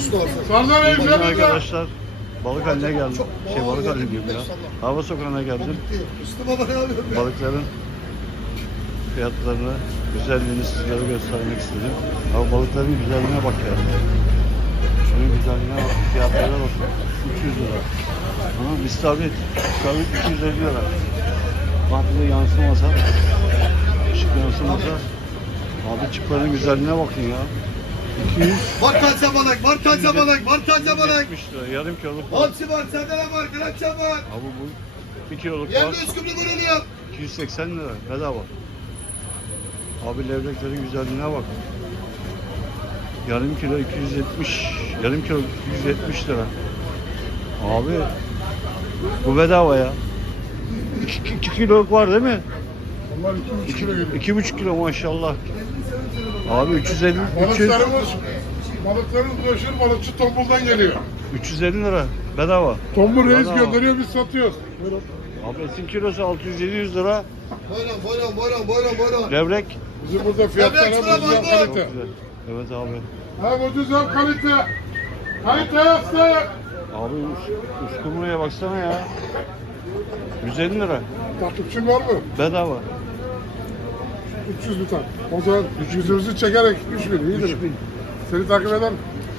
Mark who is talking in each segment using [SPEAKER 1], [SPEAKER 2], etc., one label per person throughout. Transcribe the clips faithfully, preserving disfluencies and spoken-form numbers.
[SPEAKER 1] Bugün arkadaşlar balık haline geldim. Şey balık haline diyorum ya. Hava sokağına geldim. Balıkların fiyatlarını, güzelliğini sizlere göstermek istedim. Ama balıkların güzelliğine bak ya. Şunun güzelliğine bak. Fiyatlara bak. üç yüz lira. Ama istavrit. İstavrit iki yüz elli lira. Bak bir de yansımasa. Işık yansımasa. Abi çıpların güzelliğine bakın ya. iki yüz.
[SPEAKER 2] Var kaça balık, var kaça balık, var kaça balık.
[SPEAKER 1] yetmiş lira. Yarım kiloluk var.
[SPEAKER 2] Hamsi var, sende ne var, kıraça var.
[SPEAKER 1] Abi bu bir kiloluk var.
[SPEAKER 2] Yerde üç kumlu guruluyor.
[SPEAKER 1] iki yüz seksen lira. Bedava. Abi levreklerin güzelliğine bak. Yarım kilo iki yüz yetmiş. Yarım kilo iki yüz yetmiş lira. Abi bu bedava ya. iki kiloluk var değil mi?
[SPEAKER 3] Onlar iki buçuk kilo geliyor.
[SPEAKER 1] iki buçuk kilo maşallah. Abi üç yüz elli üç yüz,
[SPEAKER 3] Balıklarımız, balıklarımız meşhur balıkçı Tombul'dan geliyor.
[SPEAKER 1] üç yüz elli lira bedava.
[SPEAKER 3] Tombul reis
[SPEAKER 1] Bedava.
[SPEAKER 3] gönderiyor, biz satıyoruz.
[SPEAKER 1] Abi etin kilosu altı yüz yedi yüz lira.
[SPEAKER 2] Buyurun, buyurun, buyurun, buyurun, buyurun.
[SPEAKER 1] Levrek.
[SPEAKER 3] Bizim burada fiyatlar hem
[SPEAKER 2] Levrek
[SPEAKER 3] ucuz hem
[SPEAKER 2] şuna bak.
[SPEAKER 1] Çok
[SPEAKER 3] kalite.
[SPEAKER 1] güzel. Evet abi.
[SPEAKER 3] Hem ucuz hem kalite. Kalite yapsa.
[SPEAKER 1] Abi us- uskumruya baksana ya. yüz elli lira.
[SPEAKER 3] Takipçin var mı?
[SPEAKER 1] Bedava.
[SPEAKER 3] üç yüz bir tane. O zaman yüzümüzü çekerek üç bin iyidir.
[SPEAKER 1] üç bin.
[SPEAKER 3] Seni takip eder.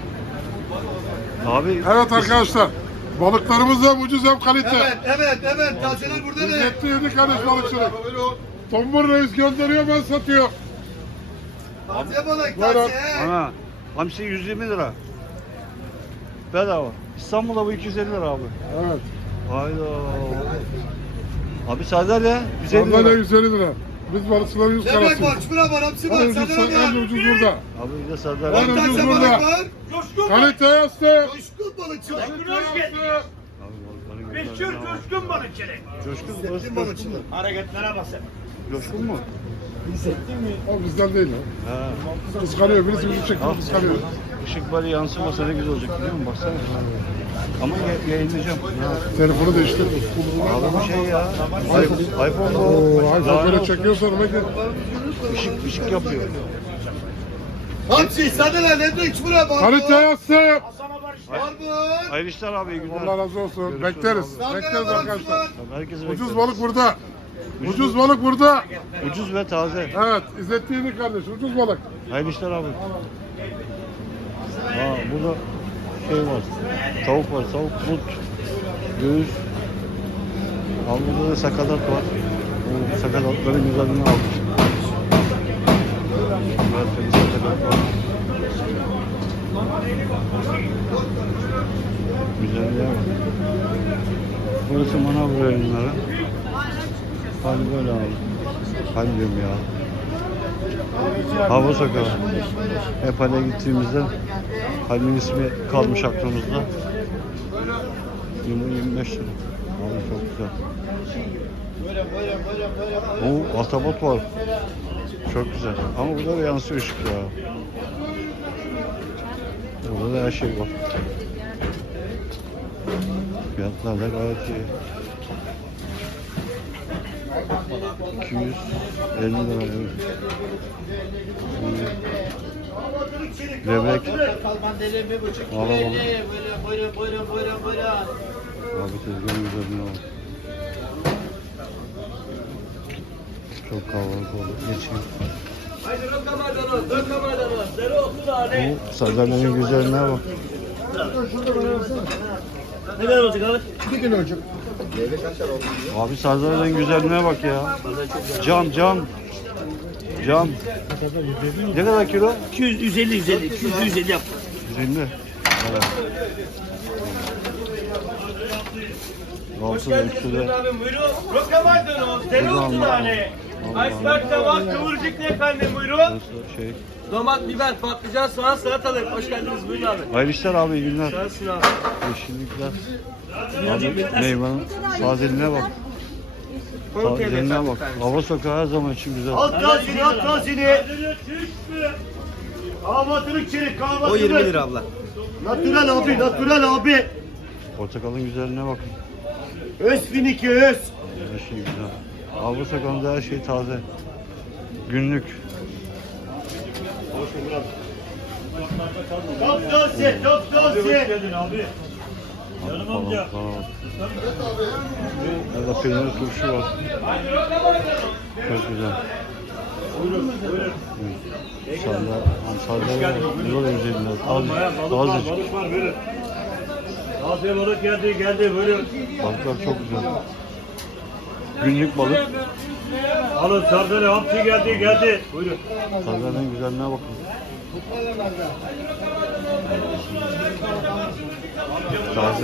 [SPEAKER 1] Abi
[SPEAKER 3] Evet arkadaşlar. Balıklarımız hem ucuz hem kalite.
[SPEAKER 2] Evet, evet, evet. Tazeler burada ne?
[SPEAKER 3] Lezzetli yedik kardeş balıkçılık. Tombul reis gönderiyor, ben satıyor.
[SPEAKER 2] Taze balık,
[SPEAKER 3] Buyurun.
[SPEAKER 2] taze.
[SPEAKER 1] ana hamsi yüz yirmi lira. Bedava. İstanbul'da bu iki yüz elli lira abi.
[SPEAKER 3] Evet.
[SPEAKER 1] Hayda. Abi sardalya yüz elli
[SPEAKER 3] Sandalye
[SPEAKER 1] lira.
[SPEAKER 3] yüz elli lira. Biz balıkçıların yüz
[SPEAKER 2] Levrek
[SPEAKER 3] karasıyız.
[SPEAKER 2] var, çupra var, hamsi
[SPEAKER 3] En
[SPEAKER 2] var,
[SPEAKER 3] ucuz,
[SPEAKER 2] sende ne
[SPEAKER 3] en
[SPEAKER 2] var?
[SPEAKER 3] ucuz burada.
[SPEAKER 1] Abi bir de
[SPEAKER 2] Var
[SPEAKER 1] sardalya.
[SPEAKER 3] En ucuz
[SPEAKER 2] taze
[SPEAKER 3] burada.
[SPEAKER 2] balık var.
[SPEAKER 3] Kalite yastı.
[SPEAKER 2] Coşkun balıkçılık.
[SPEAKER 3] Kalite yastı.
[SPEAKER 1] Abi balıkların
[SPEAKER 4] Meşhur
[SPEAKER 1] güzelliğine bak.
[SPEAKER 4] coşkun balıkçılık.
[SPEAKER 1] Coşkun,
[SPEAKER 2] Hissettin
[SPEAKER 1] coşkun,
[SPEAKER 2] balıkçılık.
[SPEAKER 4] Hareketlere basın.
[SPEAKER 1] coşkun mu?
[SPEAKER 3] O bizden değil o.
[SPEAKER 1] He.
[SPEAKER 3] Kıskanıyor. Birisi bizi çekti, kıskanıyor.
[SPEAKER 1] Işık böyle yansımasa ne güzel olacak biliyor musun? Baksana. Ama ya- yayınlayacağım.
[SPEAKER 3] Telefonu değiştir.
[SPEAKER 1] Abi bu şey ya. iPhone, iPhone bu.
[SPEAKER 3] Oo,
[SPEAKER 1] Daha
[SPEAKER 3] iPhone
[SPEAKER 1] ne
[SPEAKER 3] böyle
[SPEAKER 1] olsun?
[SPEAKER 3] çekiyorsan demek ki
[SPEAKER 1] Işık, ışık yapıyor.
[SPEAKER 2] Hamsi, sende ne? Levrek, çupra var.
[SPEAKER 3] kalite yastı.
[SPEAKER 2] Var mı?
[SPEAKER 1] Hayırlı işler abi, iyi günler.
[SPEAKER 3] Allah razı olsun.
[SPEAKER 1] Görüşürüz
[SPEAKER 3] Bekleriz.
[SPEAKER 1] abi.
[SPEAKER 2] Sende ne
[SPEAKER 3] Bekleriz
[SPEAKER 2] var,
[SPEAKER 3] arkadaşlar.
[SPEAKER 2] var?
[SPEAKER 1] Tabii herkesi
[SPEAKER 3] Ucuz
[SPEAKER 1] bekleriz.
[SPEAKER 3] balık burada. Ucuz balık burada.
[SPEAKER 1] Ucuz ve taze.
[SPEAKER 3] Evet. İzzetli yedik kardeş. Ucuz balık.
[SPEAKER 1] Hayırlı işler abi. Aa, burada şey var. Tavuk var. Tavuk, but, göğüs. Abi burada da sakatat var. O sakatatların güzelliğini aldık. Evet, tabii sakatat var. Güzelliğe bak. Burası manavra yayınları. Hadi böyle abi. Hadi diyorum ya. Hava sokağı. Hep hale gittiğimizde Halil'in ismi kalmış aklımızda. yirmi yirmi beş lira. Abi çok güzel. Oo, atabot var. Çok güzel. Ama burada da yansıyor ışık ya. Burada da her şey var. Fiyatlar da gayet iyi. iki yüz elli lira. Evet. Levrek. Alalım.
[SPEAKER 4] Buyurun, buyurun, buyurun, buyurun.
[SPEAKER 1] Abi tezgahın üzerine al. Çok kalabalık oldu. Geçeyim.
[SPEAKER 4] Haydi rıka maydanoz, rıka maydanoz. Zero otuz tane.
[SPEAKER 1] Bu sardalyanın güzelliğine bak.
[SPEAKER 4] Ne kadar olacak abi?
[SPEAKER 2] Bir kilo olacak.
[SPEAKER 1] Abi sardalyanın güzelliğine bak ya. Cam cam. Cam. Ne kadar kilo?
[SPEAKER 4] iki yüz, yüz elli, yüz elli, iki yüz, yüz elli yap.
[SPEAKER 1] yüz elli. Evet. Altı da üstü de.
[SPEAKER 4] Abi buyurun. Rıka maydanoz, zero otuz tane. Iceberg tabak, kıvırcık ne efendim buyurun.
[SPEAKER 1] Burası şey.
[SPEAKER 4] Domat, biber, patlıcan, soğan, salatalık. Hoş geldiniz buyurun abi.
[SPEAKER 1] Hayırlı işler abi, iyi günler.
[SPEAKER 4] Sensin abi.
[SPEAKER 1] Yeşillikler. Abi meyvanın tazeliğine bak. Tazeliğine bak. Hava sokağı her zaman için güzel.
[SPEAKER 2] Alt tazini, alt tazini. Kahvaltılık çelik, kahvaltılık.
[SPEAKER 4] O yirmi lira abla.
[SPEAKER 2] Natural abi, natural abi.
[SPEAKER 1] Portakalın güzelliğine bakın.
[SPEAKER 2] Öz bin iki öz.
[SPEAKER 1] Her şey güzel. Hava sokağında her şey taze. Günlük.
[SPEAKER 2] Top dosi, top dosi.
[SPEAKER 4] abi.
[SPEAKER 1] Canım amca. Burada peynir turşu var. Çok güzel.
[SPEAKER 4] Buyurun, buyurun.
[SPEAKER 1] İnşallah Antalya'da yol üzerinde. Az, azıcık.
[SPEAKER 4] Balık var, buyurun. Taze balık geldi, geldi, buyurun.
[SPEAKER 1] Balıklar çok güzel. Günlük balık.
[SPEAKER 4] Alın sardalya, hamsi geldi, geldi. Buyurun.
[SPEAKER 1] Sardalyanın güzelliğine bakın. Taze.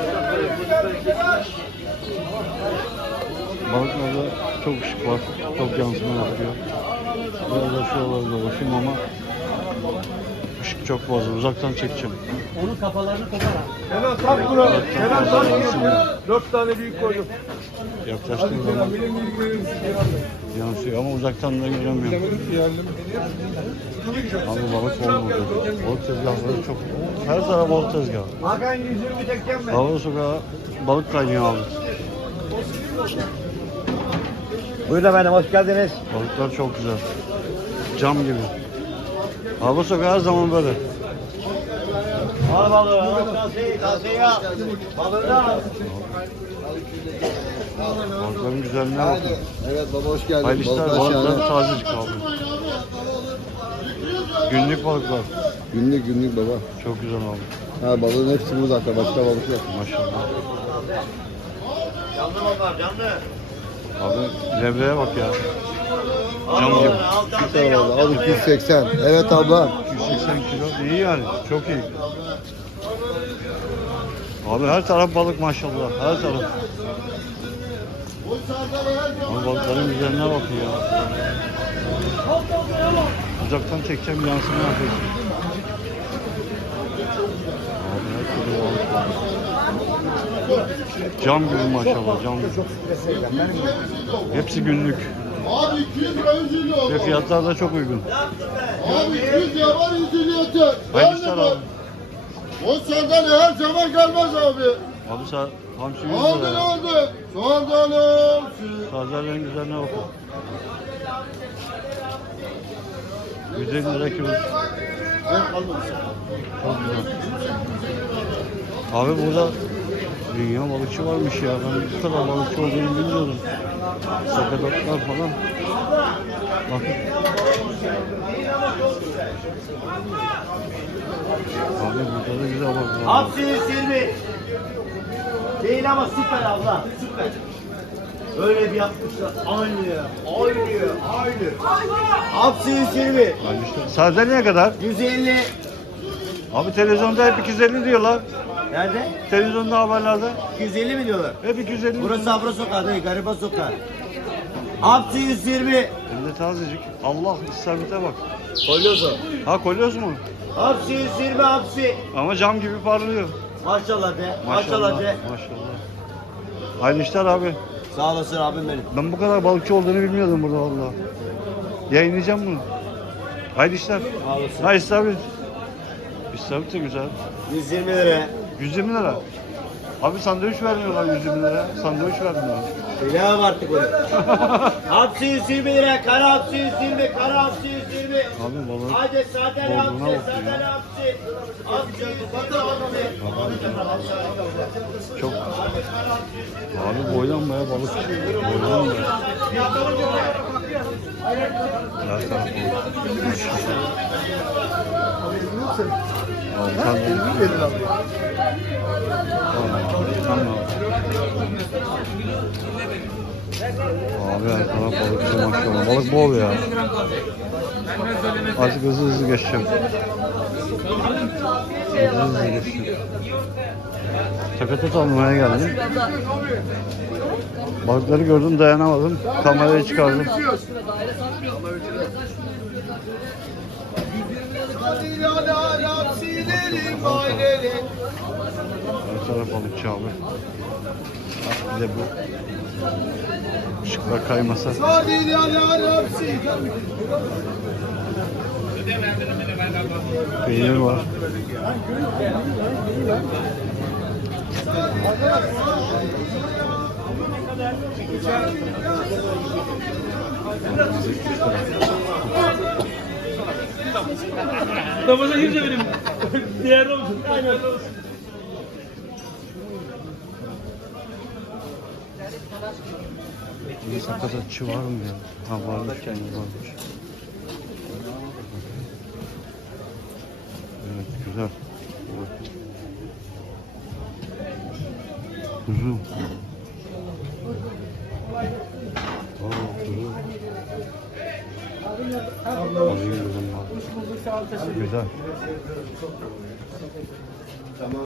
[SPEAKER 1] Balıklarda çok ışık var. Çok yansıma yapıyor. Biraz da şuralarda dolaşayım ama ışık çok fazla. Uzaktan çekeceğim.
[SPEAKER 4] Onun kafalarını kopar.
[SPEAKER 3] Kenan tak bunu. Kenan tak bunu.
[SPEAKER 4] Dört tane büyük koydum.
[SPEAKER 1] Yaklaştığım zaman yansıyor ama uzaktan da göremiyorum. Abi balık olmadı. Balık tezgahları çok. Her taraf balık tezgahı.
[SPEAKER 2] Hakan yüz yirmi tekken mi?
[SPEAKER 1] Hava sokağı balık kaynıyor abi.
[SPEAKER 2] Buyurun efendim, hoş geldiniz.
[SPEAKER 1] Balıklar çok güzel. Cam gibi. Hava sokağı her zaman böyle.
[SPEAKER 2] Al balığı, al tazeyi, tazeyi al. Balığı da al.
[SPEAKER 1] Balıkların güzelliğine bakın.
[SPEAKER 5] Evet baba hoş geldin.
[SPEAKER 1] Hayırlı işler,
[SPEAKER 5] Balıklar
[SPEAKER 1] balıklar
[SPEAKER 5] şahane.
[SPEAKER 1] tazecik abi. Günlük balıklar.
[SPEAKER 5] Günlük günlük baba.
[SPEAKER 1] Çok güzel abi.
[SPEAKER 5] Ha balığın hepsi burada hatta başka balık yok.
[SPEAKER 1] Maşallah.
[SPEAKER 2] Canlı balıklar, canlı.
[SPEAKER 1] Abi levreye bak ya.
[SPEAKER 2] Al
[SPEAKER 1] Cam gibi.
[SPEAKER 2] balığını, al
[SPEAKER 5] Bir
[SPEAKER 2] tazeyi,
[SPEAKER 5] tane
[SPEAKER 2] al
[SPEAKER 5] oldu. Al iki
[SPEAKER 2] tazeyi.
[SPEAKER 5] yüz seksen. Evet abla.
[SPEAKER 1] iki yüz seksen kilo iyi yani. Çok iyi. Abi her taraf balık maşallah. Her taraf. Abi balıkların güzelliğine bakın ya. Uzaktan çekeceğim yansıma yapayım. Abi her türlü balık var. Cam gibi maşallah, cam gibi. Hepsi günlük.
[SPEAKER 6] Abi iki yüz lira yüz lira oldu.
[SPEAKER 1] Ve fiyatlar da çok uygun.
[SPEAKER 6] Abi iki yüz lira var yüz lira yeter.
[SPEAKER 1] Hayırlı işler abi.
[SPEAKER 6] O sandalye her zaman gelmez abi.
[SPEAKER 1] Abi sağ, hamsi yüz
[SPEAKER 6] Aldı
[SPEAKER 1] lira
[SPEAKER 6] ne
[SPEAKER 1] ya.
[SPEAKER 6] oldu? Sandalye.
[SPEAKER 1] Sazerlerin güzelliğine bakın. yüz elli lira kilo. Çok güzel. Abi burada dünya balıkçı varmış ya. Ben bu kadar balıkçı olduğunu bilmiyordum. Sakatatlar falan. Bakın. Abi burada da güzel balıklar var.
[SPEAKER 2] Hamsi yüz yirmi. Değil ama süper abla, süper. Öyle bir yapmışlar, aynı ya, aynı ya, aynı. Hamsi yüz yirmi.
[SPEAKER 1] Abi işte Sardalya kadar?
[SPEAKER 2] yüz elli.
[SPEAKER 1] Abi televizyonda hep iki yüz elli diyorlar.
[SPEAKER 2] Nerede?
[SPEAKER 1] Televizyonda haberlerde
[SPEAKER 2] iki yüz elli mi diyorlar?
[SPEAKER 1] hep iki yüz elli.
[SPEAKER 2] Burası Afra Sokağı değil, Gariban Sokağı. Hamsi yüz yirmi.
[SPEAKER 1] Hem de tazecik. Allah isabete bak.
[SPEAKER 2] Kolyozu.
[SPEAKER 1] Ha kolyoz mu?
[SPEAKER 2] Hamsi yüz yirmi hamsi.
[SPEAKER 1] Ama cam gibi parlıyor.
[SPEAKER 2] Maşallah de, maşallah de.
[SPEAKER 1] Maşallah. Hayırlı işler abi.
[SPEAKER 2] Sağ olasın abim benim.
[SPEAKER 1] Ben bu kadar balıkçı olduğunu bilmiyordum burada vallahi. Yayınlayacağım bunu. Hayırlı işler.
[SPEAKER 2] Sağ olasın.
[SPEAKER 1] Ha istavrit. İstavrit de güzel.
[SPEAKER 2] yüz yirmi lira.
[SPEAKER 1] yüz yirmi lira. Abi sandviç vermiyorlar yüz yirmi lira. Sandviç vermiyorlar.
[SPEAKER 2] Bilemem artık onu. Hamsi yüz yirmi lira, kara hamsi yüz yirmi, kara hamsi yüz yirmi.
[SPEAKER 1] Abi balık.
[SPEAKER 2] Haydi sadeli
[SPEAKER 1] Bolluğuna
[SPEAKER 2] hamsi,
[SPEAKER 1] bakıyor
[SPEAKER 2] sadeli
[SPEAKER 1] ya.
[SPEAKER 2] hamsi. Hamsi, batı hamsi.
[SPEAKER 1] Çok. Abi boydan baya balık. Boydan baya. Her taraf balık. Abi sen de. Tamam. Abi her taraf balıkçı maşallah. Balık bol ya. Artık hızlı hızlı geçeceğim. Hızlı hızlı geçeceğim. Sakatat almaya geldim. Balıkları gördüm dayanamadım. Kamerayı çıkardım. Her taraf balıkçı abi. Bak bir de bu ışıklar kaymasa. Peynir var.
[SPEAKER 4] Namaza girince benim. Diğer olsun. Aynen olsun.
[SPEAKER 1] Bir sakatatçı var mı ya? Ha varmış yani varmış. Evet güzel. Kuzu. Aa kuzu. Alayım bunlar. Güzel.